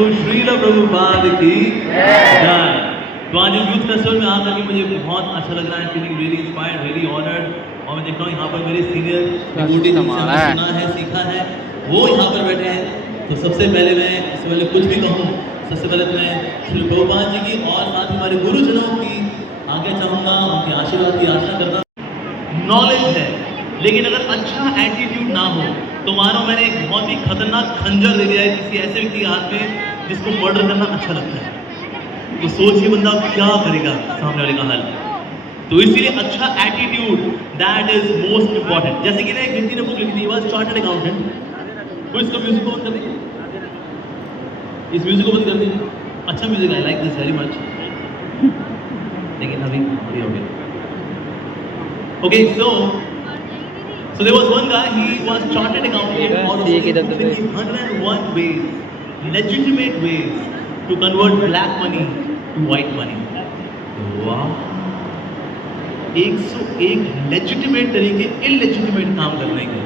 श्रील प्रभुपाद की जय। तो आज यूथ फेस्टिवल में आकर के मुझे बहुत अच्छा लग रहा है, feeling really inspired, very honoured. और मैं देख रहा हूँ यहाँ पर मेरे सीनियर डिवोटी जिनसे हमने सुना है, सीखा है, वो यहाँ पर बैठे हैं। तो सबसे पहले मैं इससे पहले कुछ भी कहूँ, सबसे पहले तो मैं श्री प्रभुपाद जी की और साथ ही हमारे गुरुजनों की आगे चाहूँगा, उनके आशीर्वाद की आशा करता। नॉलेज है, लेकिन अगर अच्छा एटीट्यूड ना हो तो मानो मैंने एक बहुत ही खतरनाक खंजर दे दिया है किसी ऐसे व्यक्ति के हाथ में जिसको मर्डर करना अच्छा लगता है। तो सोचिए बंदा क्या करेगा सामने वाले का हाल। तो इसीलिए अच्छा attitude that is most important. जैसे कि ना एक व्यक्ति ने बुक लिखी थी, वाज चार्टर्ड अकाउंटेंट। कोई इसका म्यूजिक को बंद कर दीजिए, इस म्यूजिक को बंद कर दीजिए। अच्छा music, I like this very much. लेकिन अभी हो गया। Okay, so there was one guy, he was chartered accountant, और उसने 101 ways, legitimate ways to convert black money to white money. वाह, 101 legitimate तरीके illegitimate काम करने के,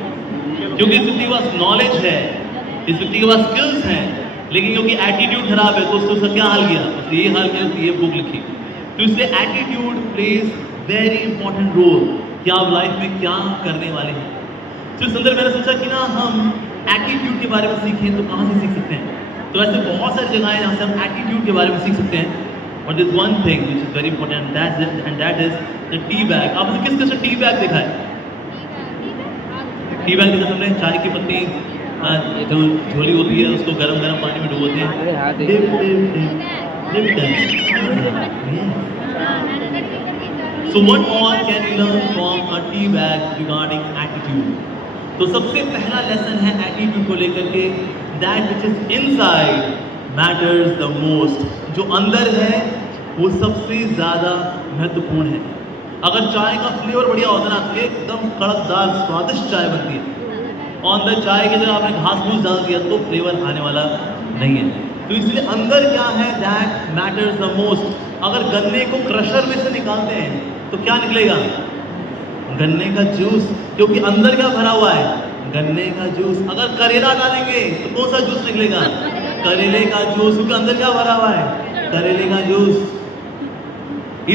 क्योंकि इस व्यक्ति के पास नॉलेज है, इस व्यक्ति के पास स्किल्स हैं, लेकिन क्योंकि एटीट्यूड खराब है तो उसने क्या हाल किया, उसने ये हाल किया, उसने ये बुक लिखी। तो इसलिए attitude plays very important role कि आप लाइफ में क्या करने वाले हैं। तो इस अंदर मैंने सोचा कि ना हम एटीट्यूड के बारे में सीखें, तो कहाँ से सीख सकते हैं। तो ऐसे बहुत सारी जगह हैं जहाँ से हम एटीट्यूड के बारे में सीख सकते हैं। और this one thing which is very important, and that is the tea bag. आपने किस किस टी बैग देखा है? टी बैग देखा हमने, चाय की पत्ती जो झोली होती है उसको गरम गरम पानी में डुबोते हैं। So what all can you learn from a tea bag regarding attitude? तो सबसे पहला लेसन है एटीट्यूड को लेकर के, that which is inside matters the most। जो अंदर है वो सबसे ज़्यादा महत्वपूर्ण है। अगर चाय का फ्लेवर बढ़िया होता है ना, एकदम कड़कदार स्वादिष्ट चाय बनती है, और अंदर चाय की जगह आपने घास फूस डाल दिया तो फ्लेवर आने वाला नहीं है। तो इसलिए अंदर क्या है, that matters the most। अगर गन्ने को क्रशर में से निकालते हैं तो क्या निकलेगा? गन्ने का जूस, क्योंकि अंदर क्या भरा हुआ है? गन्ने का जूस। अगर करेला डालेंगे तो कौन सा जूस निकलेगा? करेले का जूस, क्योंकि अंदर क्या भरा हुआ है? करेले का जूस।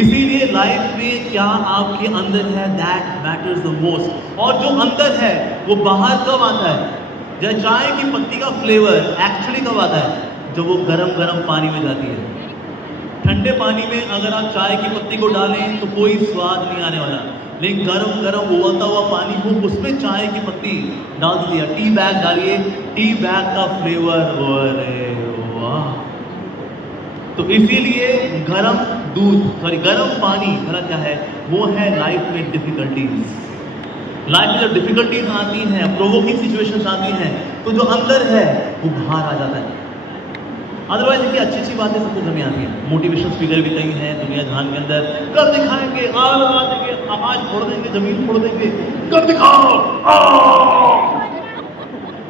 इसीलिए लाइफ में क्या आपके अंदर है, दैट मैटर्स द मोस्ट। और जो अंदर है वो बाहर कब आता है? जब चाय की पत्ती का फ्लेवर एक्चुअली कब आता है? जब वो गरम गरम पानी में जाती है। ठंडे पानी में अगर आप चाय की पत्ती को डालें तो कोई स्वाद नहीं आने वाला, लेकिन गरम गरम उबलता हुआ पानी को उसमें चाय की पत्ती डाल दिया, टी बैग डालिए, टी बैग का फ्लेवर, अरे वाह। तो इसीलिए गरम गरम पानी भरा क्या है, वो है लाइफ में डिफिकल्टीज। लाइफ में जब डिफिकल्टीज आती हैं, प्रोवोकिंग सिचुएशंस आती हैं, तो जो अंदर है वो बाहर आ जाता है। अदरवाइज देखिए अच्छी बातें सबको घर में आती हैं, मोटिवेशन स्पीकर भी कई हैं दुनिया जहान के अंदर, कर दिखाएंगे, आग लगा देंगे, आकाश फोड़ देंगे, जमीन फोड़ देंगे, कर दिखाओ।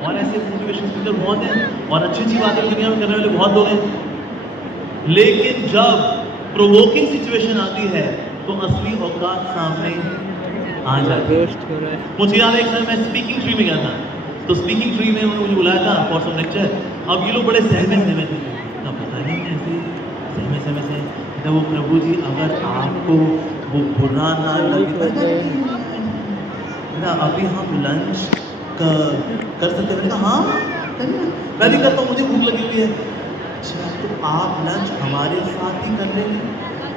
और ऐसे मोटिवेशन स्पीकर बहुत हैं, और अच्छी बातें दुनिया में करने वाले बहुत लोग हैं। लेकिन जब प्रोवोकिंग सिचुएशन आती है तो असली औकात सामने आ जाती है। मुझे याद है एक बार मैं स्पीकिंग ट्री में गया था, तो स्पीकिंग ट्री में उन्होंने मुझे बुलाया था फॉर सम लेक्चर। अब ये लोग बड़े सहमे थे, तब पता नहीं ऐसे सहमे से, तो वो प्रभु जी अगर आपको वो बुरा ना लगे ना, अभी हम लंच कर सकते हैं। हाँ मैं भी करता हूँ, मुझे भूख लगी हुई है। अच्छा तो आप लंच हमारे साथ ही कर लेंगे?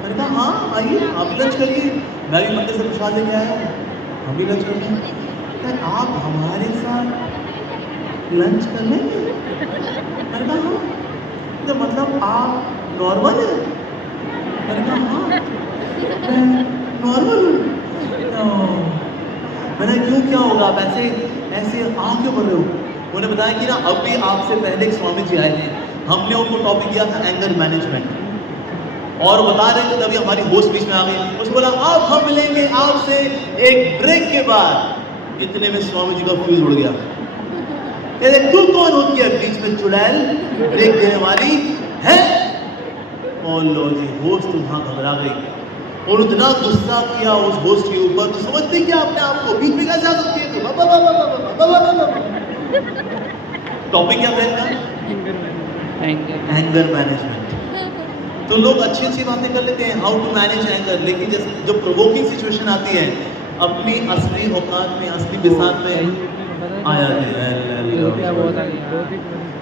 मैंने कहा हाँ आइए आप लंच करिए, मैं भी मंदिर से प्रसाद लेके आया हूँ, हम भी लंच करते हैं। आप हमारे साथ लंच कर लेंगे? मैंने कहा हाँ, तो मतलब आप नॉर्मल है? मैंने कहा हाँ मैं नॉर्मल हूँ। मैंने क्यों, क्या होगा आप ऐसे आ क्यों कर रहे हो? उन्होंने बताया कि ना अभी आपसे पहले एक स्वामी जी आए थे, हमने उनको टॉपिक दिया था एंगर मैनेजमेंट, और बता रहे थे तभी हमारी होस्ट बीच में आ गई। उसने बोला अब हम मिलेंगे आपसे एक ब्रेक के बाद। इतने में स्वामी जी का फ्यूज उड़ गया। कहते तू कौन होती है बीच में चुड़ैल ब्रेक देने वाली है? और लो जी होस्ट तो वहां घबरा गई और इतना गुस्सा किया उस होस्ट के ऊपर, तो समझते क्या अपने आप को बीच में कैसे आ सकती है? टॉपिक क्या बहन का? Anger management. तो लोग अच्छी अच्छी बातें कर लेते हैं, हाउ टू मैनेज एंगर, लेकिन जैसे जो प्रोवोकिंग सिचुएशन आती है, अपनी असली औकात में, असली बिसात में आ जाते हैं।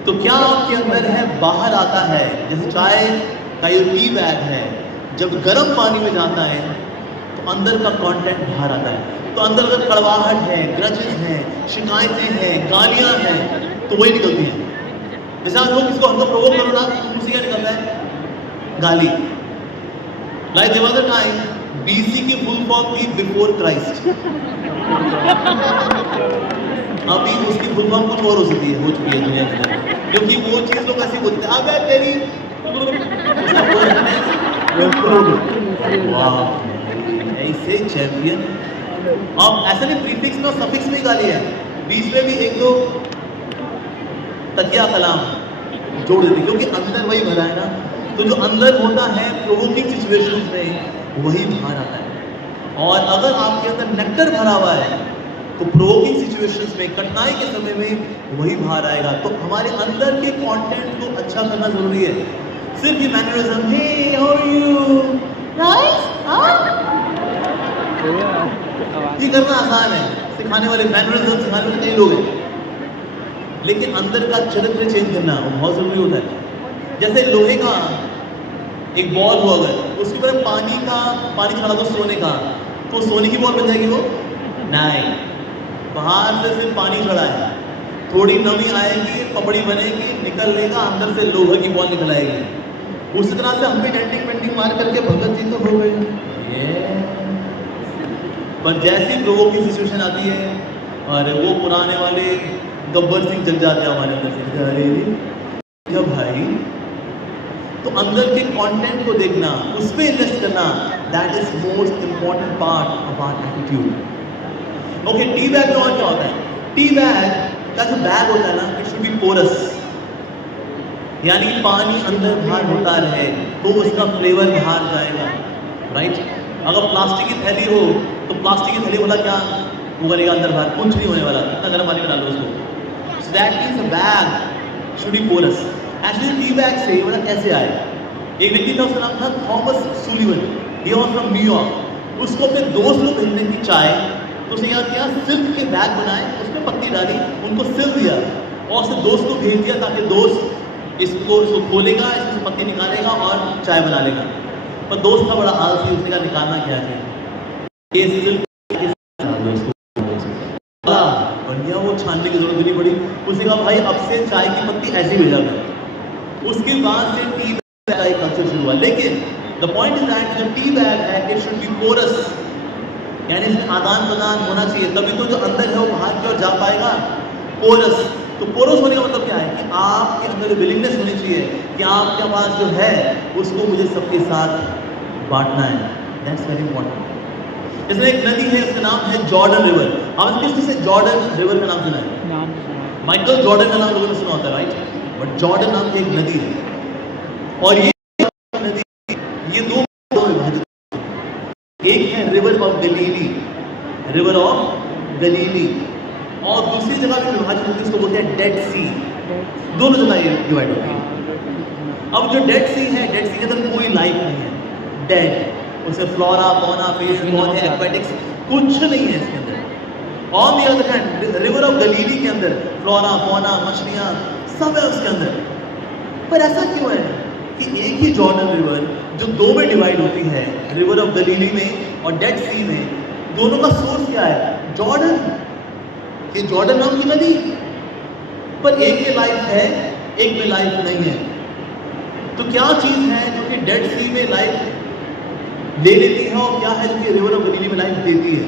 तो क्या आपके अंदर है, बाहर आता है। जैसे चाय का ये टी बैग है, जब गर्म पानी में जाता है तो अंदर का कंटेंट बाहर आता है। तो अंदर अगर कड़वाहट है, ग्रजेस हैं, शिकायतें हैं, गालियां हैं, तो वही निकलती हैं। जैसे आप लोग किसको हमको प्रोवोक करो ना, तो उसी का निकलता है गाली। Like there was a time, BC की फुल फॉर्म थी बिफोर क्राइस्ट। अभी उसकी फुल फॉर्म कुछ और हो सकती है, हो चुकी है दुनिया में, क्योंकि वो चीज लोग ऐसे बोलते हैं, अबे तेरी वाह, ऐसे चैंपियन। अब ऐसा नहीं, प्रीफिक्स में और सफिक्स में गाली है, बीच में भी एक दो तकिया कलाम जोड़ देते, क्योंकि अंदर वही भरा है ना। तो जो अंदर होता है प्रोवोकिंग सिचुएशंस में, वही बाहर आता है। और अगर आपके अंदर नेक्टर भरा हुआ है, तो प्रोवोकिंग सिचुएशंस में, कठिनाई के समय में वही बाहर आएगा। तो हमारे अंदर के कंटेंट को अच्छा करना जरूरी है। सिर्फ ये mannerism, hey how are you, nice, ये करना आसान है, सिखाने वाले मैनरिज्म सिखाने वाले कई लोग हैं, लेकिन अंदर का चरित्र चेंज करना वो बहुत जरूरी होता है। जैसे लोहे का एक बॉल हो, अगर उसके ऊपर पानी चढ़ा दो सोने का, तो सोने की बॉल बन जाएगी वो? नहीं, बाहर से सिर्फ पानी चढ़ा है, थोड़ी नमी आएगी, पपड़ी बनेगी, निकल लेगा, अंदर से लोहे की बॉल निकल आएगी। उसी तरह से हम भी डेंटिंग पेंटिंग मार करके भगत जी तो हो गए। पर जैसी प्रोवोकिंग सिचुएशन आती है, और वो पुराने वाले गब्बर सिंह जग जाते हैं हमारे अंदर से, अरे क्या भाई। तो अंदर के कंटेंट को देखना, उस पे इन्वेस्ट करना, that is most important part of our attitude. Okay, tea bag में और क्या होता है? टी बैग का जो बैग होता है ना, इट शुड बी पोरस, यानी पानी अंदर बाहर होता रहे, तो उसका फ्लेवर बाहर जाएगा, राइट। अगर प्लास्टिक की थैली हो, तो प्लास्टिक की थैली वाला क्या वो करेगा, अंदर बाहर कुछ नहीं होने वाला, इतना गर्म पानी में डालो उसको। So that means a bag should be porous. Actually tea bag से ये वाला कैसे आया? एक व्यक्ति था, उसका नाम था Thomas Sullivan, he was from New York. उसको अपने दोस्त लोग भेजने की चाय, तो उसने क्या किया, सिल्क के बैग बनाए, उसमें पत्ती डाली, उनको सिल दिया, और उसने दोस्त को भेज दिया, ताकि दोस्त इसको खोलेगा, इसमें पत्ती निकालेगा और चाय बना लेगा। पर दोस्त था बड़ा आलसी, उसने कहा निकालना क्या है, ये सिल्क बढ़िया, वो छानने की जरूरत नहीं पड़ी। उसने कहा भाई अब से चाय की पत्ती ऐसी भेजा कर। उसके बाद से टी बैग का कल्चर शुरू हुआ। लेकिन द पॉइंट इज दैट जो टी बैग है, इट शुड बी पोरस, यानी इसमें आदान प्रदान होना चाहिए, तभी तो जो अंदर है वो बाहर की ओर जा पाएगा। पोरस, तो पोरस होने का मतलब क्या है कि आपके अंदर विलिंगनेस होनी चाहिए कि आपके पास जो है उसको मुझे सबके साथ बांटना है। That's very important. जैसे एक नदी है, उसका नाम है जॉर्डन रिवर। आपने किस किसी जॉर्डन रिवर का नाम सुना है? माइकल जॉर्डन का नाम लोगों ने सुना होता है, राइट। बट जॉर्डन नाम की एक नदी है, और ये नदी, ये दो विभाजित, एक है river of Galilee, river of Galilee, और दूसरी जगह भी विभाजित होती है, उसको बोलते हैं डेड सी। दोनों जगह ये डिवाइड होती है। अब जो डेड सी है, डेड सी के अंदर कोई लाइफ नहीं है, डेड, उसे फ्लोरा, फौना, पेड़ पौधे, एक्वेटिक्स कुछ नहीं है इसके अंदर। On the other hand river of Galilee के अंदर फ्लोरा, फौना, मछलियां सब है उसके अंदर। पर ऐसा क्यों है कि एक ही जॉर्डन रिवर जो दो में डिवाइड होती है, रिवर ऑफ गलीली में और डेड सी में, दोनों का सोर्स क्या है? जॉर्डन। ये जॉर्डन नाम की नदी, पर एक में लाइफ है, एक में लाइफ नहीं है। तो क्या चीज है जो कि डेड सी में लाइफ ले लेती है, और क्या है जो कि रिवर ऑफ गलीली में लाइफ देती है?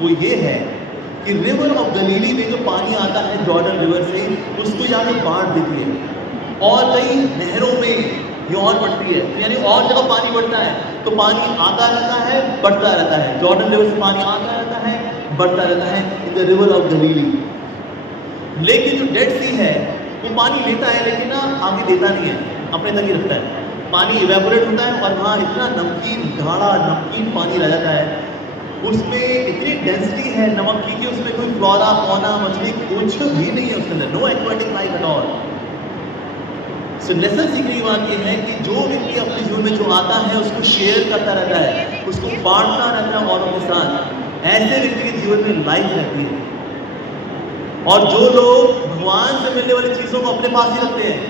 वो ये है कि रिवर ऑफ गलीली में जो पानी आता है जॉर्डन रिवर से, उसको जाके बांट देती है, और कई नहरों में ये और बढ़ती है, यानी और जगह पानी बढ़ता है, तो पानी आता रहता है, बढ़ता रहता है। जॉर्डन रिवर से पानी आता रहता है, बढ़ता रहता है इन द रिवर ऑफ गलीली। लेकिन जो डेड सी है, वो पानी लेता है, लेकिन ना आगे देता नहीं है, अपने तक ही रखता है। पानी इवेपोरेट होता है, और वहाँ इतना नमकीन, गाढ़ा नमकीन पानी रह जाता है, उसमें इतनी डेंसिटी है नमक की कि उसमें कोई फ्लोरा, फौना, मछली कुछ भी नहीं है उसके अंदर, no aquatic life at all. So lesson सीखने की बात यह है कि जो व्यक्ति अपने जीवन में जो आता है उसको शेयर करता रहता है, उसको बांटता रहता है औरों के साथ, ऐसे व्यक्ति के जीवन में लाइफ रहती है। और जो लोग भगवान से मिलने वाली चीजों को अपने पास ही रखते हैं,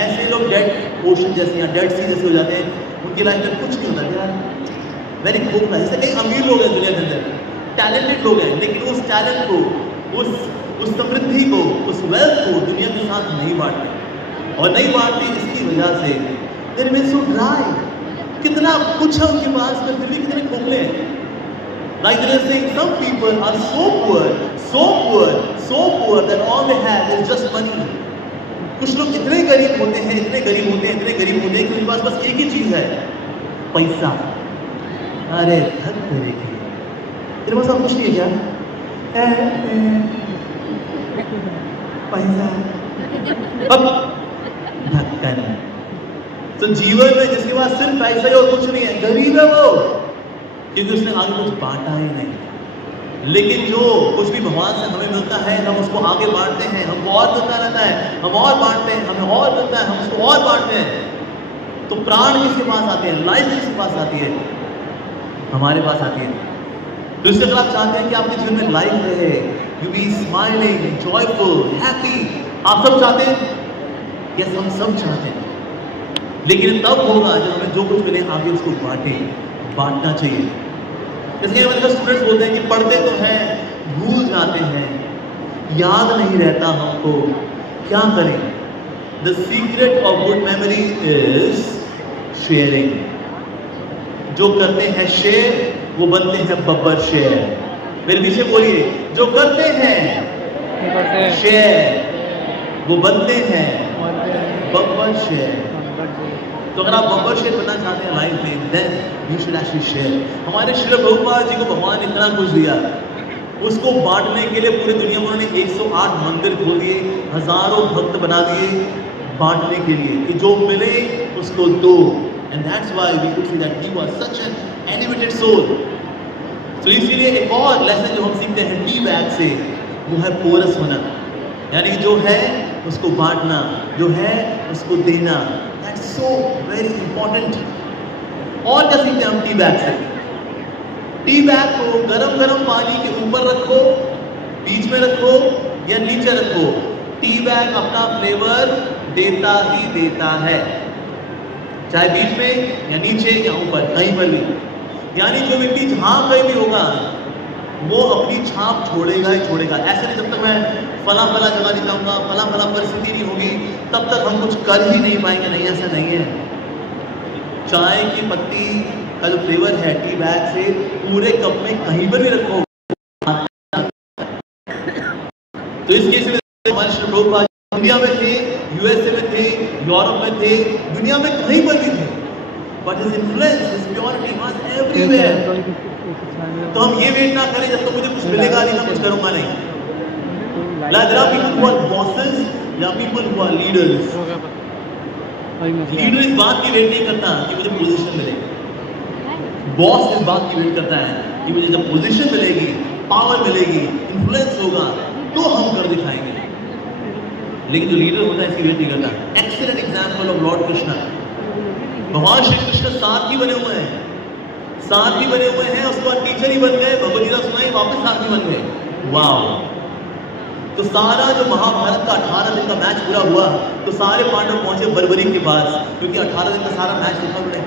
ऐसे लोग डेड ओशन जैसे या डेड सी जैसे हो जाते हैं, उनकी लाइफ में कुछ नहीं होता यार, वेरी खोखला। जैसे कई अमीर लोग हैं दुनिया के अंदर, टैलेंटेड लोग हैं, लेकिन उस टैलेंट को, उस समृद्धि को, उस वेल्थ को दुनिया के साथ नहीं बांटते, और नहीं बांटते इसकी वजह से दे रिमेन सो ड्राई। कितना कुछ है उनके पास पर फिर भी कितने खोखले हैं। Like they are saying, some people are so poor, so poor, so poor that all they have is just money. कुछ लोग इतने गरीब होते हैं, इतने गरीब होते हैं, इतने गरीब होते हैं कि उनके पास बस एक ही चीज है, पैसा। अरे धन तेरे की, तेरे पास अब कुछ नहीं है क्या? पैसा, अब धक्कन। तो जीवन में जिसके पास सिर्फ पैसा ही और कुछ नहीं है, गरीब है वो, क्योंकि उसने आगे कुछ बांटा ही नहीं। लेकिन जो कुछ भी भगवान से हमें मिलता है, हम उसको आगे बांटते हैं, हमको और मिलता रहता है, हम और बांटते हैं, हमें और मिलता है, हम उसको और बांटते हैं। तो प्राण किसके पास आते हैं, लाइफ किसके पास आती है, हमारे पास आती है। तो इससे अगर आप चाहते हैं कि आपके जीवन में लाइफ रहे, you B smiling, joyful, happy, आप सब चाहते हैं? यस, हम सब चाहते हैं। लेकिन तब होगा जब हमें जो कुछ मिले आगे उसको बांटना चाहिए। इसलिए मतलब स्टूडेंट्स बोलते हैं कि पढ़ते तो हैं, भूल जाते हैं, याद नहीं रहता हमको, क्या करें? The secret of good memory is sharing. जो करते हैं शेयर, वो बनते हैं बब्बर शेयर। मेरे पीछे बोलिए, जो करते हैं शेयर, वो बनते हैं बब्बर शेयर। तो अगर आप बब्बर शेयर बनना चाहते हैं लाइफ में, then you should actually share. हमारे श्री प्रभुपाद जी को भगवान इतना कुछ दिया, उसको बांटने के लिए पूरी दुनिया में उन्होंने 108 मंदिर खोल दिए, हजारों भक्त बना दिए बांटने के लिए कि जो मिले उसको दो। And that's why we could see that he was such an animated soul. तो इसीलिए एक और लेसन जो हम सीखते हैं टी बैग से, वो है पोरस होना, यानी जो है उसको बांटना, जो है उसको देना। That's so very important. और क्या सीखते हैं हम टी बैग से? टी बैग को गरम गरम पानी के ऊपर रखो, बीच में रखो या नीचे रखो, टी बैग अपना फ्लेवर देता ही देता है, चाहे बीच में या नीचे या ऊपर, कहीं पर भी। यानी जो व्यक्ति जहां कहीं भी होगा वो अपनी छाप छोड़ेगा ही छोड़ेगा। ऐसे नहीं जब तक मैं फला फला जगह नहीं जाऊंगा, फला फला परिस्थिति नहीं होगी, तब तक हम कुछ कर ही नहीं पाएंगे। नहीं, ऐसा नहीं है। चाय की पत्ती का जो फ्लेवर है टी बैग से पूरे कप में कहीं पर भी रखो। तो इस केस में हमारे श्री प्रभुपाद इंडिया में थे, यूएसए में थे, यूरोप में थे, दुनिया में कहीं पर भी थे, but his influence, his purity was everywhere. तो हम ये वेट ना करें जब तक मुझे कुछ मिलेगा नहीं, मैं कुछ करूंगा नहीं। Like there are people who are bosses, there are people who are leaders. Leader इस बात की वेट नहीं करता कि मुझे पोजीशन मिले, बॉस इस बात की वेट करता है कि मुझे जब पोजीशन मिलेगी, पावर मिलेगी, इन्फ्लुएंस होगा, तो हम कर दिखाएंगे। लेकिन जो लीडर होता है इसकी वेट नहीं करता। Excellent example of Lord Krishna. भगवान श्री कृष्ण सारथी बने हुए हैं, सारथी बने हुए हैं, उसके बाद टीचर ही बन गए, भगवद गीता सुनाई, वापस सारथी बन गए। वाह! तो सारा जो महाभारत का 18 दिन का मैच पूरा हुआ, तो सारे पांडव पहुंचे बर्बरी के पास, क्योंकि 18 दिन का सारा मैच देखा उन्होंने।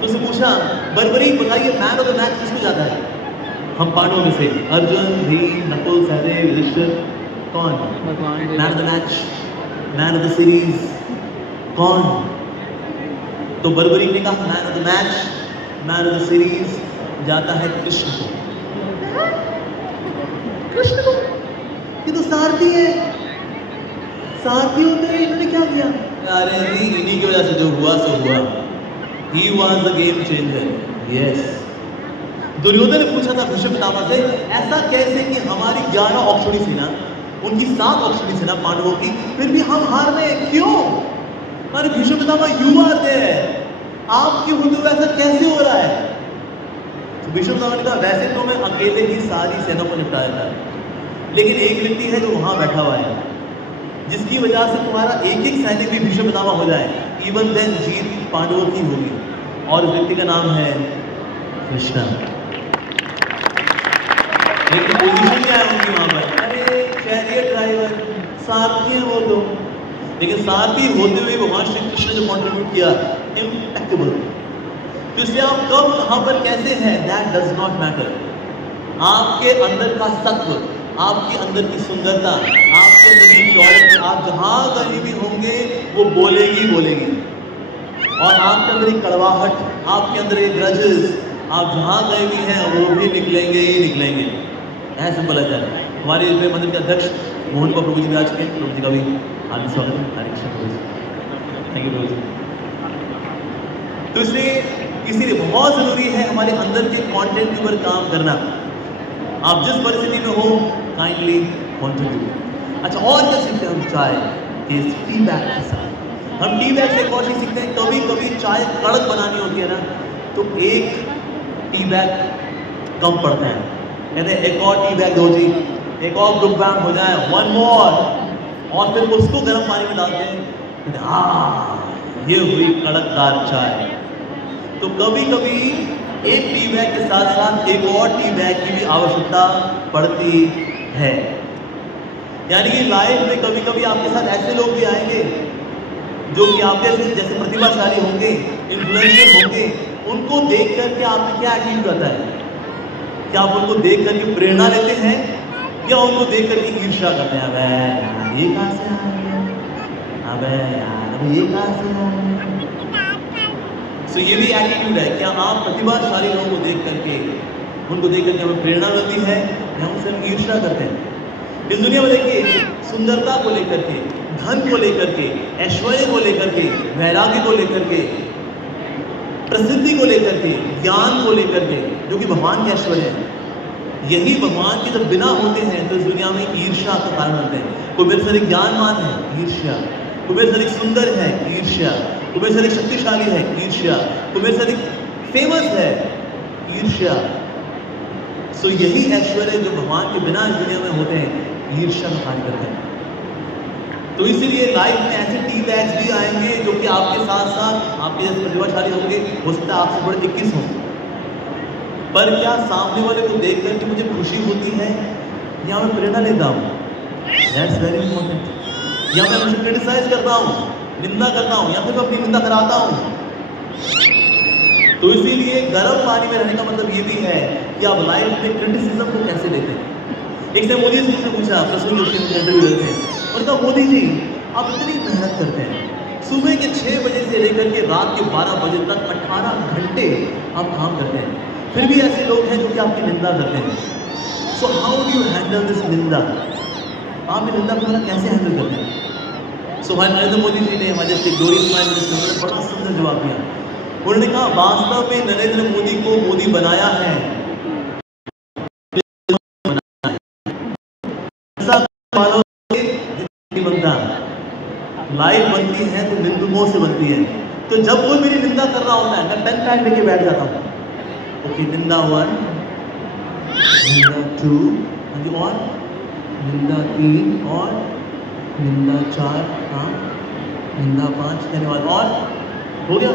तो उसने पूछा, बर्बरी बताइए मैन ऑफ द मैच किसको जाता है? हम पांडवों में से अर्जुन, भीम, नकुल, सहदेव, युधिष्ठिर, कौन man of the match, man of the series कौन? तो बर्बरी ने कहा man of the match, man of the series जाता है कृष्ण को। कृष्ण को? ये तो सारथी है, सारथी होते हैं, इन्होंने क्या किया? अरे इन्हीं की वजह से जो हुआ सो हुआ। He was the game changer. Yes. Duryodhan ने पूछा था भीष्म पितामह से, ऐसा कैसे कि हमारी 11 औक्षणी सेना, उनकी 7 औक्षणी सेना पांडवों की, फिर भी हम हार रहे हैं, क्यों? अरे Bhishma Pitamah you are there, आपके होते हुए ऐसा कैसे हो रहा है? तो भीष्म पितामह ने कहा, वैसे तो मैं अकेले ही सारी सेना को निपटाया था, लेकिन एक व्यक्ति है जो वहां बैठा हुआ है, जिसकी वजह से तुम्हारा एक एक सैनिक भी भीष्म पितामह हो जाए, इवन देन जीत पांडवों की होगी। और उस व्यक्ति का नाम है कृष्णा। लेकिन पोजीशन क्या है उनकी वहां पर? अरे चैरियट ड्राइवर, सारथी है वो तो। लेकिन सारथी होते हुए भगवान श्री कृष्ण ने कॉन्ट्रीब्यूट किया इम्पेक्टेबल। तो इसलिए आप कब कहां पर कैसे हैं, दैट डज नॉट मैटर। आपके अंदर का सत्व, आपके अंदर की सुंदरता, आपके अंदर की प्योरिटी, आप जहां कहीं भी होंगे वो बोलेगी बोलेगी। और आपके अंदर एक कड़वाहट, आपके अंदर एक ग्रजेस, आप जहां गए भी हैं वो भी निकलेंगे ही निकलेंगे। ऐसे बोला जाए। हमारे इसमें मंदिर के अध्यक्ष मोहन को प्रभु जी आज के प्रभु जी का भी हार्दिक स्वागत है। हरे कृष्ण प्रभु जी, थैंक यू प्रभु जी। तो इसलिए इसीलिए बहुत जरूरी है हमारे अंदर के कंटेंट के ऊपर काम करना। आप जिस परिस्थिति में हो काइंडली कंट्रीब्यूट। अच्छा, और क्या सीखते हैं हम? चाय के टी बैग के साथ हम टी बैग से एक और चीज सीखते हैं। कभी कभी चाय कड़क बनानी होती है ना, तो एक टी बैग कम पड़ता है, कहते हैं एक और टी बैग दो जी, एक और ग्रुप बैग हो जाए, वन मोर। और फिर उसको गर्म पानी में डालते हैं, कहते हैं हाँ ये हुई कड़कदार चाय। तो कभी कभी एक टी बैग के साथ साथ एक और टी बैग की भी आवश्यकता पड़ती है। यानी कि लाइफ में कभी कभी आपके साथ ऐसे लोग भी आएंगे जो कि आपके जैसे प्रतिभाशाली होंगे, इन्फ्लुएंसर होंगे। उनको देख करके आपने क्या एटीट्यूड आता है? क्या आप उनको देख करके प्रेरणा लेते हैं या उनको देख करके ईर्ष्या करते हैं? अबे यार ये कहां से आ गया, अबे यार ये कहां से आ गया। सो ये भी एटीट्यूड है। क्या आप प्रतिभाशाली लोगों को देख करके, उनको देख करके हमें प्रेरणा मिलती है या उनसे हम ईर्ष्या करते हैं? इस दुनिया में देखिए, सुंदरता को लेकर के, धन को लेकर के, ऐश्वर्य को लेकर के, वैराग्य को लेकर के, प्रसिद्धि को लेकर के, ज्ञान को लेकर के, जो कि भगवान के ऐश्वर्य है, यही भगवान के जब बिना होते हैं तो इस दुनिया में ईर्ष्या का कारण बनते हैं। कोई मेरे से अधिक ज्ञानवान है, ईर्ष्या। कोई मेरे से अधिक सुंदर है, ईर्ष्या। कोई मेरे से अधिक शक्तिशाली है, ईर्ष्या। कोई मेरे से अधिक फेमस है, ईर्ष्या। सो यही ऐश्वर्य जो भगवान के बिना इस दुनिया में होते हैं, ईर्ष्या का कार्य करते हैं। तो इसीलिए लाइफ में ऐसे टी बैग्स भी आएंगे जो कि आपके साथ साथ आपके जैसे प्रतिभाशाली होंगे, हो सकता है आपसे बड़े 21 हों। पर क्या सामने वाले को देख करके मुझे खुशी होती है या मैं प्रेरणा लेता हूँ? That's very important. या मैं मुझे क्रिटिसाइज करता हूँ, निंदा करता हूँ, या फिर मैं अपनी निंदा कराता हूँ? तो इसीलिए गर्म पानी में रहने का मतलब ये भी है कि आप लाइफ में क्रिटिसिज्म को कैसे लेते हैं। एक ने मोदी जी से पूछा, प्रश्न जोशी ने इंटरव्यू देते हैं, और कहा मोदी जी आप इतनी मेहनत करते हैं, सुबह के 6 बजे से लेकर के रात के 12 बजे तक 18 घंटे आप काम करते हैं, फिर भी ऐसे लोग हैं जो कि आपकी निंदा करते हैं। So how do you handle this निंदा? आप ये निंदा करना कैसे हैंडल करते हैं? सो भाई नरेंद्र मोदी जी ने हमारे ग्लोरी स्माइल मिनिस्टर ने बड़ा सुंदर जवाब दिया। उन्होंने कहा वास्तव में नरेंद्र मोदी को मोदी बनाया है, बनता लाइफ बनती है तो निंदकों से बनती है। तो जब कोई मेरी निंदा कर रहा होता है, मैं पेन पैड लेके बैठ जाता हूँ। ओके, निंदा 1, निंदा 2, और निंदा 3, और निंदा 4, हाँ, निंदा 5, धन्यवाद, और हो गया,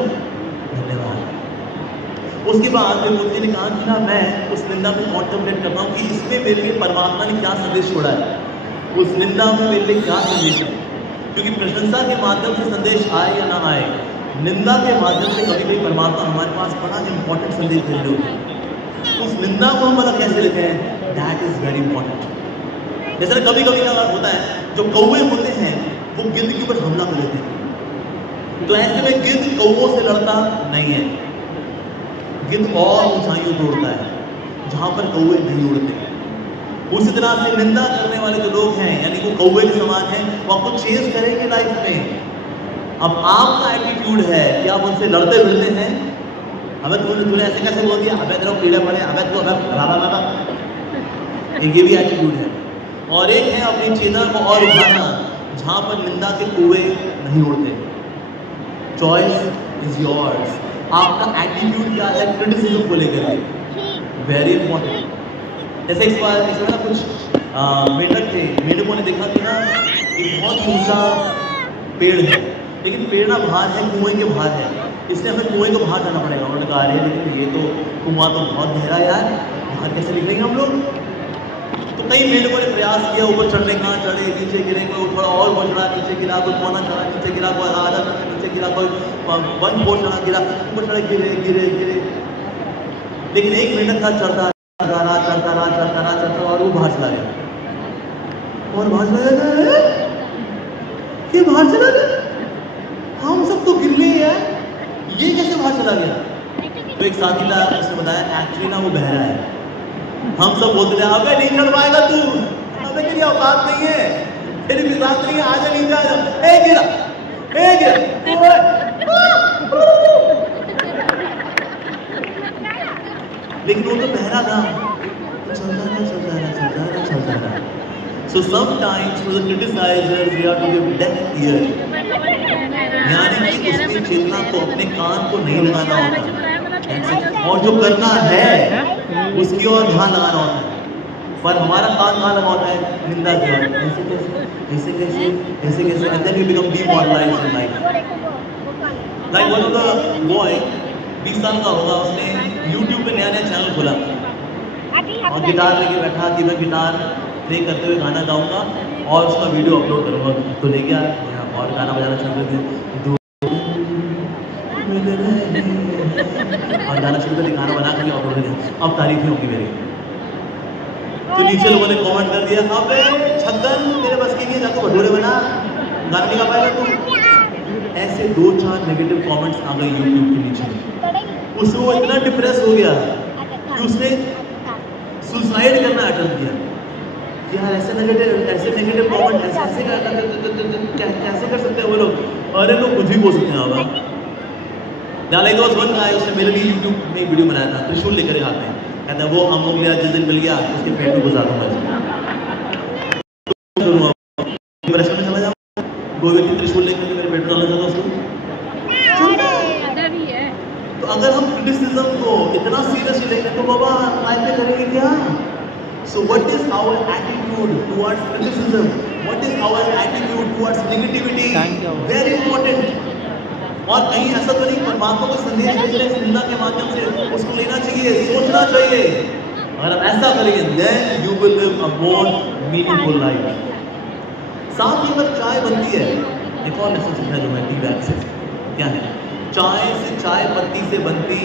धन्यवाद। उसके बाद फिर मोदी जी ने कहा कि ना मैं उस निंदा को कॉन्टेम्पलेट करता हूँ कि इसमें मेरे लिए परमात्मा ने क्या संदेश छोड़ा है, उस निंदा में मेरे लिए क्या संदेश है। क्योंकि प्रशंसा के माध्यम से संदेश आए या ना आए, निंदा के माध्यम से कभी कभी परमात्मा हमारे पास बड़ा इंपॉर्टेंट संदेश दे रहे होते हैं। उस निंदा को हम मतलब कैसे लेते हैं, दैट इज वेरी इंपॉर्टेंट। जैसे कभी कभी क्या होता है, जो कौवे होते हैं वो गिद्ध के ऊपर हमला कर देते हैं। तो ऐसे में गिद्ध कौवों से लड़ता नहीं है, गिद्ध और ऊंचाइयों पर उड़ता है जहां पर कौवे नहीं उड़ते। उसी तरह से निंदा करने वाले जो लोग हैं, यानी वो कौवे के समान हैं, वो आपको चेंज करेंगे लाइफ में। अब आपका एटीट्यूड है कि आप उनसे लड़ते भिड़ते हैं, अबे तूने ऐसे कैसे बोल दिया, अबे तेरे कीड़े पड़े, अबे तू एक ये भी एटीट्यूड है। और एक है अपनी चेतना को और उठाना जहां पर निंदा के कौवे नहीं उड़ते। Choice is yours. आपका एटीट्यूड क्या है क्रिटिसिज्म को लेकर के, वेरी इंपॉर्टेंट। जैसे इस बार ना कुछ मेंढक थे, मेंढकों ने देखा कि ना एक बहुत ही ऊंचा पेड़ है, लेकिन पेड़ ना बाहर है, कुएं के बाहर है, इसलिए हमें कुएं को बाहर जाना पड़ेगा। उन्होंने कहा अरे लेकिन ये तो कुआं तो बहुत गहरा है यार, बाहर कैसे निकलेंगे हम लोग। तो कई मेंढकों ने प्रयास किया ऊपर चढ़ने का, चढ़े, नीचे गिरे, कोई थोड़ा और वो चढ़ा, नीचे गिरा, कोई पौना चढ़ा, नीचे गिरा, कोई आधा चढ़ा, नीचे गिरा, कोई 1/4 चढ़ा, गिरा, ऊपर चढ़े, गिरे गिरे गिरे। लेकिन एक मेंढक था, चढ़ता रहा और वो बाहर चला गया। और बाहर चला गया, ये बाहर चला गया, हम सब तो गिर गए यार, ये कैसे बाहर चला गया। तो एक साथी था, उसने बताया एक्चुअली ना वो बहरा है। हम सब बोलते थे अबे नहीं चढ़ पाएगा तू, अबे तेरी औकात नहीं है, तेरी मिजाज नहीं है, आजा नीचे आजा, ए गिरा, ए गिरा। लेकिन वो तो बहरा था, चलता रहा। So sometimes for the criticizers we have to give deaf ear, यानी कि उसकी चेतना को, अपने कान को नहीं लगाना होता, और जो करना है उसकी ओर ध्यान लगाना होता है। पर हमारा कान कहाँ लगा होता है, निंदा की ओर, ऐसे कैसे, and then we become demoralized in life. Like one of the boy 20 साल का होगा, उसने YouTube पे नया चैनल खोला और गिटार लेके बैठा कि मैं गिटार प्ले करते हुए गाना गाऊंगा और उसका वीडियो अपलोड करूंगा। तो लेके आया और गाना बजाना शुरू कर दिया, और गाना शुरू कर दिया, गाना बना कर अपलोड कर दिया। अब तारीफें होंगी मेरी। तो नीचे लोगों ने कमेंट कर दिया, अबे छक्कन तेरे बस की नहीं है, जाकर भटूरे बना, गाना नहीं गा पाएगा तू। ऐसे 2-4 नेगेटिव कमेंट्स आ गए यूट्यूब के नीचे। उसमें वो इतना डिप्रेस हो गया कि उसने सुसाइड करना अटेम्प्ट किया। यार ऐसे नेगेटिव कमेंट कैसे कर सकते हैं वो लोग, अरे लोग कुछ भी बोल सकते हैं। अब लाइक वाज वन गाय, उसने मेरे लिए यूट्यूब में एक वीडियो बनाया था, त्रिशूल लेकर आते हैं, कहता है वो अमूल लिया जिस दिन मिल गया उसके पेट में घुसा दूंगा, डिप्रेशन में चला जाऊंगा। कोई व्यक्ति त्रिशूल लेकर मेरे पेट में डालना चाहता उसको। तो अगर हम क्रिटिसिज्म को इतना सीरियसली लेंगे तो बाबा लाइफ में करेंगे क्या। So what is our attitude towards criticism? What is our attitude towards negativity? Very important. और कहीं ऐसा तो नहीं, परमात्मा को संदेश भेजने से निंदा के माध्यम से उसको लेना चाहिए, सोचना चाहिए। अगर हम ऐसा करेंगे then you will live a more meaningful life. साथ ही अगर चाय बनती है, एक और लेसन सीखना जो मैं टी बैग से, क्या है, चाय पत्ती से बनती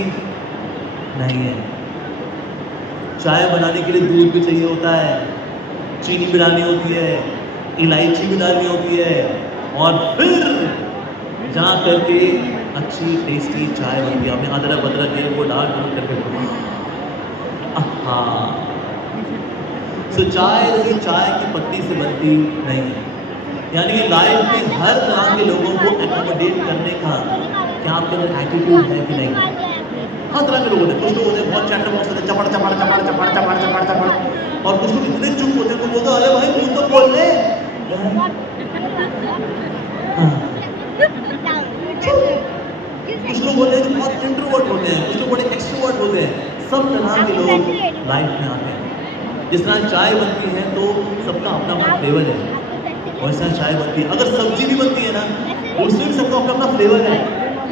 नहीं है। चाय बनाने के लिए दूध भी चाहिए होता है, चीनी भी डालनी होती है, इलायची भी डालनी होती है, और फिर जा करके अच्छी टेस्टी चाय बनती है। हमने अदरक बदरक ये वो डाल करके, हाँ। सो चाय की पत्ती से बनती नहीं है। यानी कि लाइफ में हर तरह के लोगों को एकोमोडेट करने का क्या आपके अंदर एटीट्यूड है कि नहीं। हर तरह के लोग होते हैं, कुछ लोग होते हैं बहुत चैटर बॉक्स होते हैं, चपड़, और कुछ लोग इतने चुप होते हैं, कुछ बोलते हैं अरे भाई तू तो बोल ले। कुछ लोग होते हैं जो बहुत इंट्रोवर्ट होते हैं, कुछ लोग बड़े एक्सट्रोवर्ट होते हैं। सब तरह के लोग लाइफ में आते हैं। जिस तरह चाय बनती है तो सबका अपना अपना फ्लेवर है, वैसा चाय बनती है। अगर सब्जी भी बनती है ना, उसमें भी सबका अपना अपना फ्लेवर है।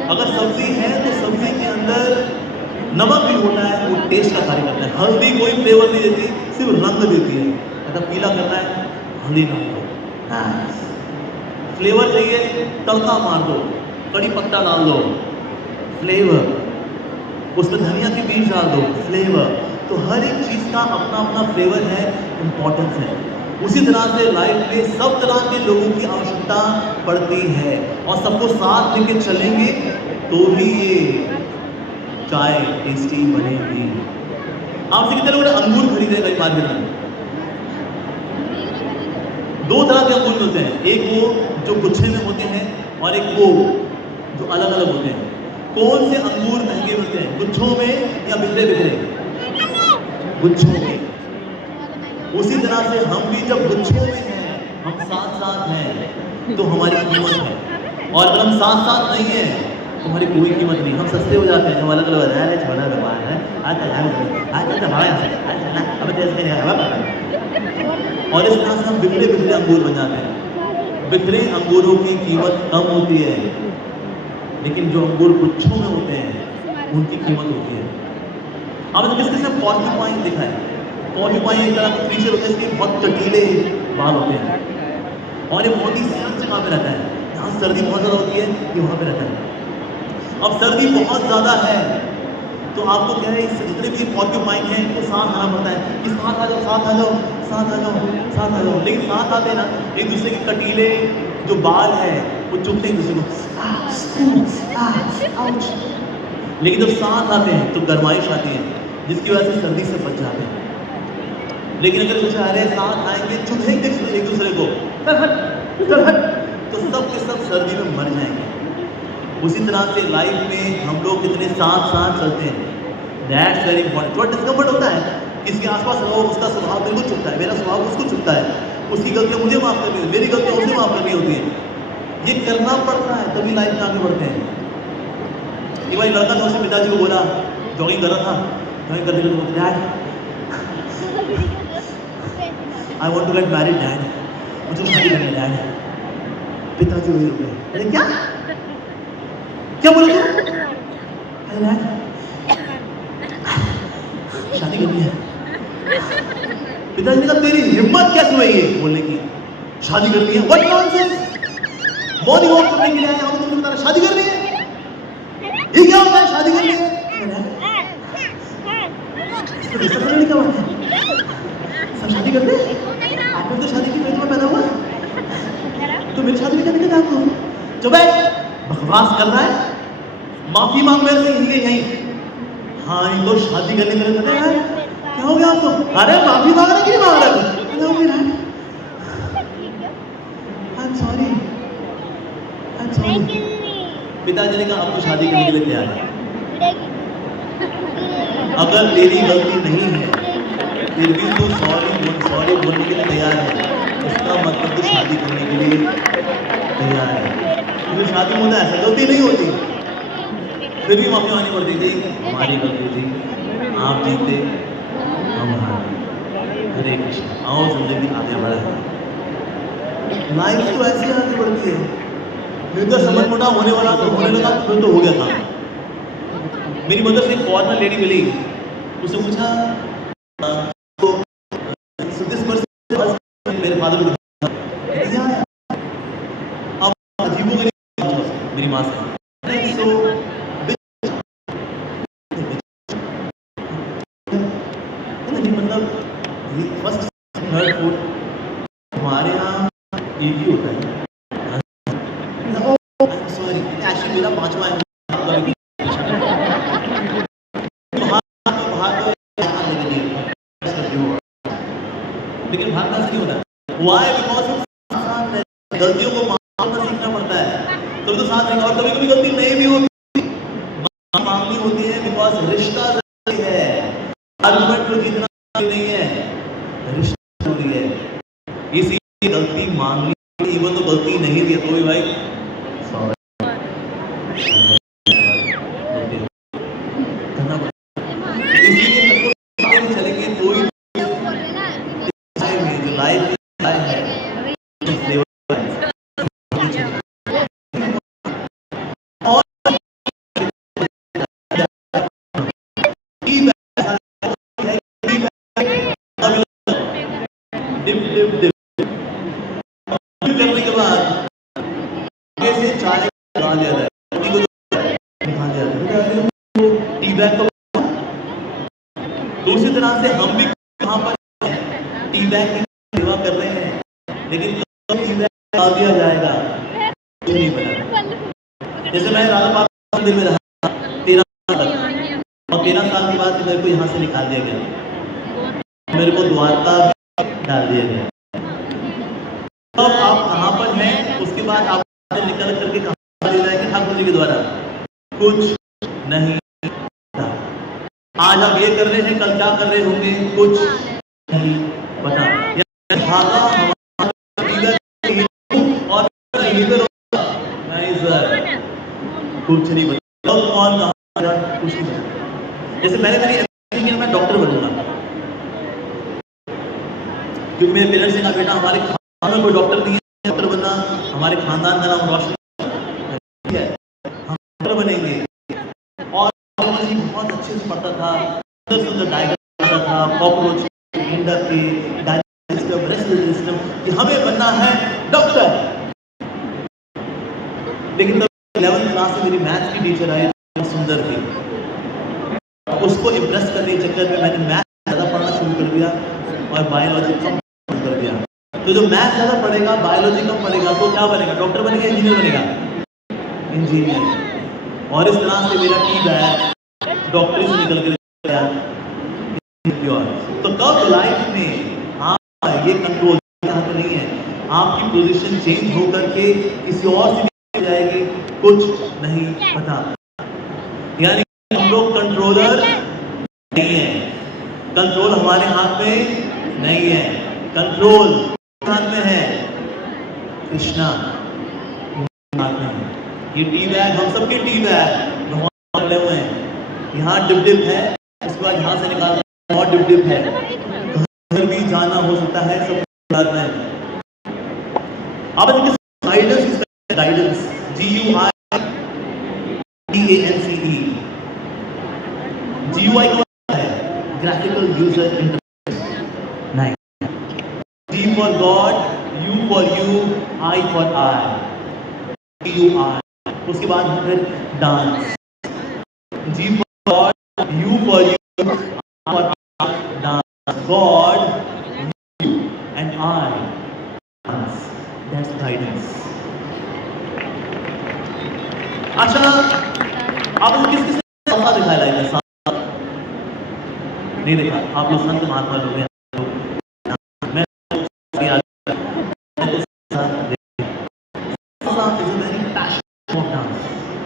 अगर सब्जी है तो सब्जी के अंदर नमक भी होता है, वो टेस्ट का कार्य करता है। हल्दी कोई फ्लेवर नहीं देती, सिर्फ रंग देती है। अगर पीला करना है हल्दी डाल दो, फ्लेवर चाहिए तड़का मार दो, कड़ी पत्ता डाल दो, फ्लेवर, उसमें धनिया के बीज डाल दो, फ्लेवर। तो हर एक चीज़ का अपना अपना फ्लेवर है, इम्पोर्टेंस है। उसी तरह से लाइफ में सब तरह के लोगों की आवश्यकता पड़ती है, और सबको साथ लेके चलेंगे तो ही ये चाय टेस्टी बनेगी। आपसे कितने लोगों ने अंगूर खरीदे कहीं मार्केट में? 2 तरह के अंगूर मिलते हैं, एक वो जो गुच्छे में होते हैं और एक वो जो अलग अलग होते हैं। कौन से अंगूर महंगे मिलते हैं, गुच्छों में या बिखरे बिखरे? गुच्छों में। उसी तरह से हम भी जब गुच्छों में हैं, हम साथ साथ हैं तो हमारी कीमत है, और अगर हम साथ साथ नहीं हैं तो हमारी कोई कीमत नहीं। हम सस्ते हो जाते हैं, हम अलग अलग है, छोटा दबा है, और इस तरह से हम बिखरे बिखरे अंगूर बन जाते हैं। बिखरे अंगूरों की कीमत कम होती है, लेकिन जो अंगूर गुच्छों में होते हैं उनकी कीमत होती है। आपने किस किस में पॉर्क्यूपाइन देखा है? पॉर्क्यूपाइन एक तरह का क्रीचर होता है, इसके बहुत चटीले बाल होते हैं और ये बहुत ही सर्द जगह पे रहता है। जहाँ सर्दी बहुत ज़्यादा होती है ये वहाँ पे रहता है। अब सर्दी बहुत ज़्यादा है तो आपको क्या है, जितने भी पॉर्क्यूपाइन हैं इनको साथ आना पड़ता है कि साथ आ जाओ, साथ आ जाओ, साथ आ जाओ, साथ आ जाओ। लेकिन साथ आते हैं ना, एक दूसरे के कटीले जो बाल है वो चुभते हैं दूसरे को, लेकिन जब साथ आते हैं तो गर्माइश आती है जिसकी वजह से सर्दी से बच जाते हैं। लेकिन अगर सोचा अरे साथ आएंगे चुभेंगे एक दूसरे को, चल हट, तो सब के सब सर्दी में मर जाएंगे। उसी तरह से लाइफ में हम लोग कितने साथ साथ चलते हैं, दैट्स वेरी इंपॉर्टेंट। थोड़ा डिस्कम्फर्ट होता है, किसके आसपास रहो उसका स्वभाव बिल्कुल चुभता है, मेरा स्वभाव उसको चुभता है, उसकी गलतियाँ मुझे माफ़ करनी होती है, मेरी गलतियाँ उसे माफ़ करनी होती है। ये करना पड़ता है तभी लाइफ में आगे बढ़ते हैं। एक बार लड़का था, उसने पिताजी को बोला, जॉगिंग कर रहा था, जॉगिंग करते करते dad I want to get married dad, मुझे शादी करनी है डैड। पिताजी वही रुक गए, अरे क्या क्या बोले तू? अरे डैड शादी करनी है। पिताजी ने कहा तेरी हिम्मत कैसे हुई है बोलने की, शादी करनी है? व्हाट नॉनसेंस, मॉर्निंग वॉक करने के लिए आया हूं, तुमने बताया शादी करनी है? ये क्या होता है शादी करनी है? इसको करने क्या बात है, सब शादी करते हैं, आपने तो शादी की पेट में पैदा हुआ, तो मेरी शादी भी करने का आपको जो बकवास कर रहा है, माफी मांग मेरे से हिंदी यहीं। हाँ ये तो शादी करने के लिए पता है क्या हो गया आपको? अरे माफी मांग रहा कि नहीं मांग रहा? I am sorry, I am sorry. पिताजी ने कहा अब तो शादी करने के लिए तैयार है, अगर तेरी गलती नहीं है फिर भी तू सॉरी बोलने के लिए तैयार है, इसका मतलब तू शादी करने के लिए तैयार है। तो शादी में होता है ऐसा, गलती नहीं होती फिर भी माफी मांगनी पड़ती थी, हमारी गलती थी, आप जीते हम हारे, हरे कृष्ण। आओ जिंदगी आगे बढ़े, लाइफ तो ऐसे आगे बढ़ती है। फिर तो समझ मोटा होने वाला तो होने लगा, फिर तो हो गया था। मेरी मदर से एक फॉरेनर लेडी मिली, उसने पूछा तो मेरे फादर को आप अजीब हो गए मेरी माँ से, मतलब फर्स्ट थर्ड फोर्थ हमारे यहाँ एक ही होता है। सॉरी एक्चुअली मेरा पांचवा है, लेकिन भारत ऐसा नहीं होता। Why? Because गलतियों को माफना सीखना पड़ता है, तभी तो साथ रहेंगे। और कभी कभी गलती नहीं भी होती, माफनी होती है, बिकॉज रिश्ता जरूरी है, आर्गुमेंट को जीतना नहीं है, रिश्ता जरूरी है, इसीलिए गलती मांगनी, इवन तो गलती नहीं भी है तो भी भाई करना पड़ता है। इसलिए सबको चलेंगे, कोई लाइफ है और करने के बाद कैसे चाय निकाल दिया जाए, निकाल दिया जाए टी बैग को। दूसरी तरह से हम भी यहाँ पर टी बैग की सेवा कर रहे हैं, लेकिन टी बैग निकाल दिया जाएगा नहीं पता। जैसे मैं राधा मंदिर में रहा 13 साल तक, और 13 साल के बाद मेरे को यहाँ से निकाल दिया गया, मेरे को द्वारका डाल दिया गया। अब आप कहाँ पर हैं, उसके बाद आप निकल करके कहाँ ले जाएंगे ठाकुर जी के द्वारा, कुछ नहीं पता। आज हम ये कर रहे हैं, कल क्या कर रहे होंगे कुछ नहीं पता। भागा और नहीं सर कुछ नहीं पता, कौन कहाँ कुछ नहीं पता। जैसे मैंने मैं डॉक्टर बनूंगा, क्योंकि मेरे पेरेंट्स ने कहा बेटा हमारे में कोई डॉक्टर नहीं है, डॉक्टर बनना हमारे खानदान का नाम रोशन है, हम डॉक्टर बनेंगे। और बायोलॉजी बहुत अच्छे से पढ़ता था, सुंदर सुंदर डायग्राम बनाता था, कॉकरोच इंडर के डाइजेस्टिव सिस्टम, रेस्पिरेटरी सिस्टम, कि हमें बनना है डॉक्टर। लेकिन तब 11th क्लास में मेरी मैथ्स की टीचर आई, सुंदर थी, उसको इम्प्रेस करने के चक्कर में मैंने मैथ ज़्यादा पढ़ना शुरू कर दिया और बायोलॉजी कम शुरू कर दिया। तो जो मैथ ज़्यादा पढ़ेगा, बायोलॉजी कम पढ़ेगा, तो क्या बनेगा? डॉक्टर बनेगा, इंजीनियर बनेगा? इंजीनियर। और इस तरह से मेरा टी बैग डॉक्टरी से निकल कर गया। तो कब लाइफ में आप ये कंट्रोल हाथ नहीं है, आपकी पोजीशन चेंज होकर के किसी और से जाएगी, कुछ नहीं पता। यानी हम लोग कंट्रोलर नहीं है, कंट्रोल हमारे हाथ में नहीं है, कंट्रोल हाथ में है कृष्णा हाथ में है। ये टी बैग हम सबके टी बैग भगवान पड़े हुए हैं, यहाँ डिप डिप है, उसके बाद यहाँ से निकालना और डिप डिप है, घर भी जाना हो सकता है, सब हाथ में है। अब गाइडेंस, गाइडेंस GUIDANCE, GUI क्या है? Graphical user interface. नहीं, G for God, U for you, I for I, GUI। उसके बाद फिर dance, G for God, U for you, I for I, dance, God, you and I, dance, that's guidance। अच्छा, आप किस किस ने सपना दिखाया लाइफ में? नहीं देखा, आप लोग संत महात्मा लोग हैं, मैं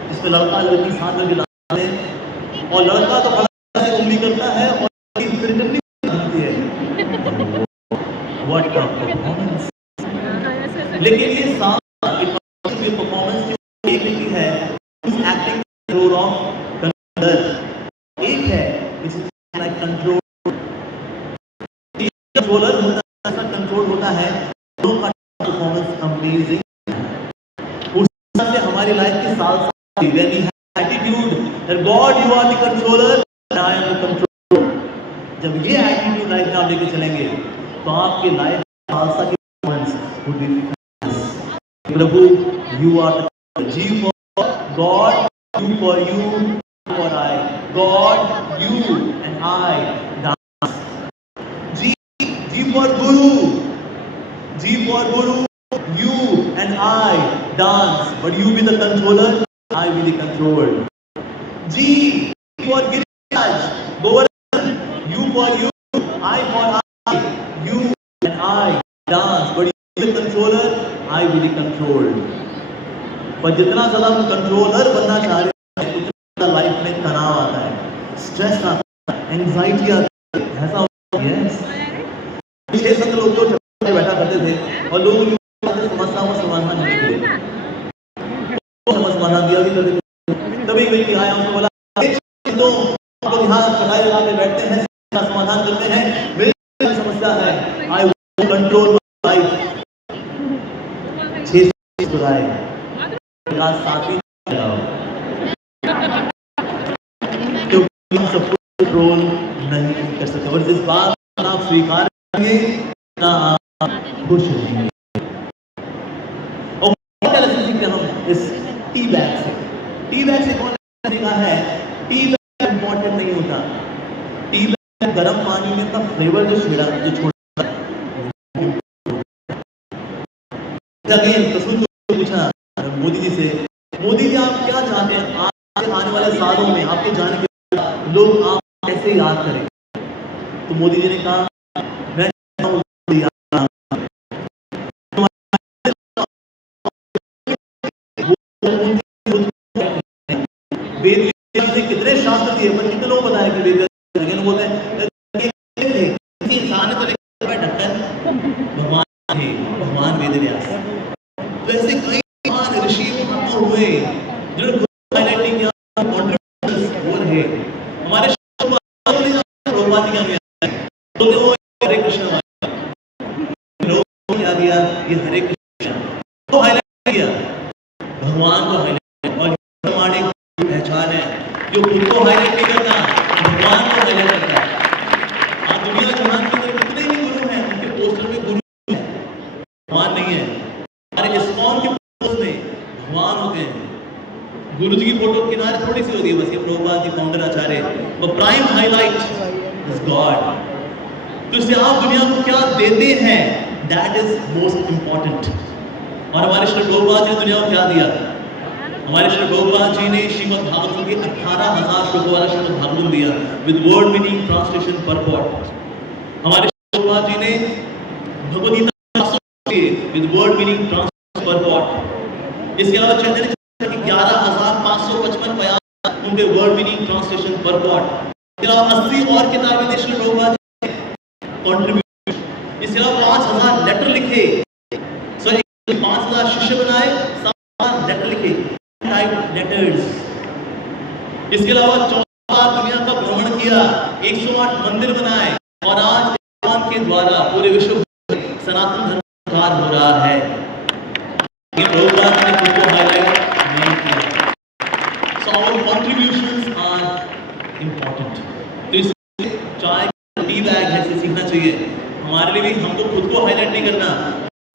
जिसमें लड़का लड़की साथ में गिलाते हैं और लड़का तो फला से उंगली करता है और फिर करनी बनती है। What a performance! लेकिन ये साथ परफॉर्मेंस जो एक की है, उस एक्टिंग रोल ऑफ कंट्रोलर एक है, which is like control। Controller होता है, ऐसा कंट्रोल होता है, दोनों का परफॉर्मेंस अमेजिंग। उस तरह से हमारी लाइफ की साल when we have attitude that God you are the controller and I am the controller, जब ये एटीट्यूड लाइफ में आप लेके चलेंगे तो आपकी लाइफ खालसा की performance would be Prabhu you are the G for God, U for you, for I, God, you and I dance। G for Guru, G for Guru, you and I dance, but you be the controller, I be the controlled। G for Giriraj, Govardhan, you for you, I for I, you and I dance, but you be the controller, I be the controlled। पर जितना ज्यादा हम controller बनना चाह रहे हैं, उतना life में तनाव आता है, स्ट्रेस आता है, एंजाइटी आती है, ऐसा होता है। यस, 6-7 लोग तो चक्कर बैठा करते थे और लोगों की समस्याओं का समाधान नहीं किया, समाधान दिया भी करते थे। तभी व्यक्ति आया, उसको बोला तो हम लोग यहाँ चटाई लगा के बैठते हैं, समाधान करते हैं, मेरी समस्या है, I want to control my life. 6 बुराई का साथ ही क्योंकि हम सब कंट्रोल नहीं कर सकते, और जिस बात को आप स्वीकार करेंगे ना आप खुश रहेंगे। और क्या लेसन सीखते हैं हम इस टी बैग से? टी बैग से कौन सीखा है? टी बैग इंपॉर्टेंट नहीं होता, टी बैग गर्म पानी में अपना फ्लेवर जो छोड़ा पूछा मोदी जी से, मोदी जी आप क्या चाहते हैं आने वाले सालों में आपके जाने के बाद लोग आप कैसे याद करें? तो मोदी जी ने कहा मैं वेद ने कितने शास्त्र दिए, पर कितने लोग बताए कि वेद बोलते हैं इंसान को लेकर ढक्कन भगवान थे, भगवान वेद व्यास। तो ऐसे कई महान ऋषि हुए जिन्होंने हाईलाइटिंग किया, कंट्रीब्यूशंस वो रहे हमारे भगवान क्या किया, तो वो हरे कृष्ण लोग क्या दिया, ये हरे कृष्ण तो हाईलाइट जो खुद को हाईलाइट नहीं करता, भगवान को हाईलाइट करता है। आप दुनिया जहान के अंदर कितने भी गुरु हैं, उनके पोस्टर में गुरु है, भगवान नहीं है। हमारे इस्कॉन के पोस्टर में भगवान होते हैं। गुरु जी की फोटो किनारे थोड़ी सी होती है, बस ये प्रभुपाद जी फाउंडर आचार्य, वो प्राइम हाईलाइट इज गॉड। तो इससे आप दुनिया को क्या देते हैं, दैट इज मोस्ट इंपॉर्टेंट। और हमारे श्री प्रभुपाद जी ने दुनिया को क्या दिया? हमारे श्री प्रभुपाद जी ने श्रीमद् भागवतम के 18,000 श्लोकों वाला श्रीमद् भागवतम दिया with word meaning translation purport. हमारे श्री प्रभुपाद जी ने Bhagavad Gita with word meaning translation purport. इसके अलावा चैतन्य की 11,555 बयान, उनके वर्ड मीनिंग ट्रांसलेशन परपॉट। इसके अलावा 80 और किताबें दी श्री प्रभुपाद जी ने कंट्रीब्यूशन। इसके अलावा 5,000 लेटर लिखे, 5,000 शिष्य बनाए, 7,000 लेटर लिखे, लेटर्स। इसके अलावा 14 बार दुनिया का भ्रमण किया, 108 मंदिर बनाए, और आज भगवान के द्वारा पूरे विश्व में सनातन धर्म प्रचार हो रहा है। ये प्रभुपाद ने खुद को हाईलाइट नहीं किया। So our contributions are important. तो इसलिए चाय टी बैग है से सीखना चाहिए। हमारे लिए भी हमको खुद को हाईलाइट नहीं करना,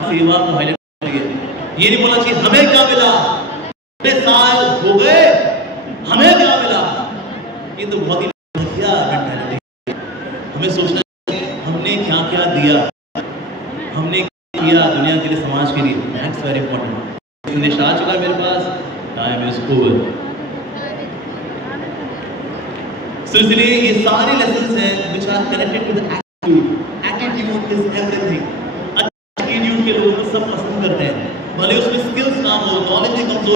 सेवा को हाईलाइट चाहिए। ये नहीं बोलना चाहिए हमें क्या मिला, इतने साल हो गए हमें क्या मिला। ये तो बहुत ही घटिया मेंटालिटी। हमें सोचना चाहिए हमने क्या क्या दिया, हमने क्या किया दुनिया के लिए, समाज के लिए। That's very important. संदेश आ चुका मेरे पास, टाइम इज ओवर। सो इसलिए ये सारे लेसन्स हैं which are connected to the attitude. Attitude is everything. Attitude के लोग सब पसंद करते हैं, भले उसमें स्किल्स ना हो, नॉलेज में कमजोर हो,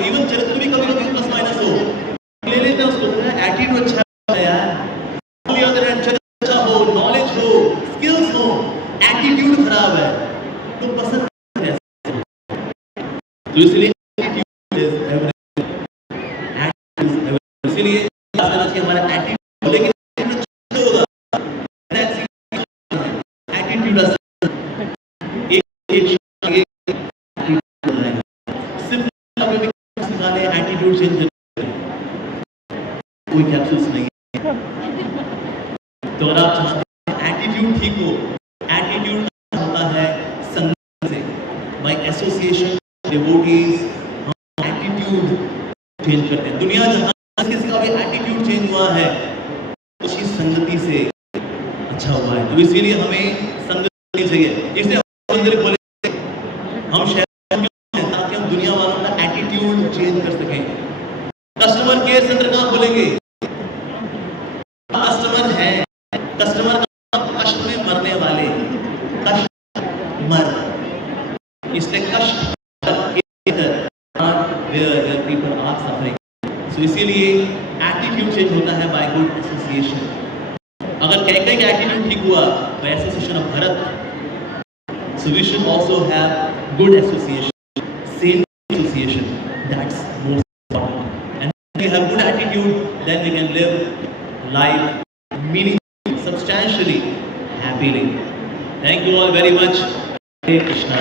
इवन चरित्र भी कभी कभी प्लस माइनस हो, ले लेते हैं उसको। एटीट्यूड अच्छा है यार, चरित्र अच्छा हो, नॉलेज हो, स्किल्स हो, एटीट्यूड खराब है तो पसंद नहीं है। तो इसलिए एटीट्यूड इज एवरीथिंग। इसलिए हमारा एटीट्यूड, लेकिन अच्छा होगा एटीट्यूड एटीट्यूड चेंज करने कोई कैप्सूल्स नहीं है। तो अगर आप चाहते हैं एटीट्यूड ठीक हो, एटीट्यूड होता है संगत से, बाय एसोसिएशन डिवोटीज हम एटीट्यूड चेंज करते हैं। दुनिया जहां किसी का भी एटीट्यूड चेंज हुआ है, उसी संगति से अच्छा हुआ है। तो इसीलिए हमें संगति करनी चाहिए। इसलिए हम मंदिर खोले, हम शहर ताकि हम दुनिया वालों का एटीट्यूड चेंज कर सकें। कस्टमर केयर सेंटर कहाँ खोलेंगे? कस्टमर है, कस्टमर कष्ट में मरने वाले कस्टमर, इसलिए कष्ट पीपल आर सफरिंग। सो इसीलिए एटीट्यूड चेंज होता है बाय गुड एसोसिएशन। अगर कहीं कहीं एटीट्यूड ठीक हुआ by association of Bharat, so we should also have good association, same association. That's most important. And if we have good attitude, then we can live life meaningfully, substantially, happily. Thank you all very much. Hare Krishna.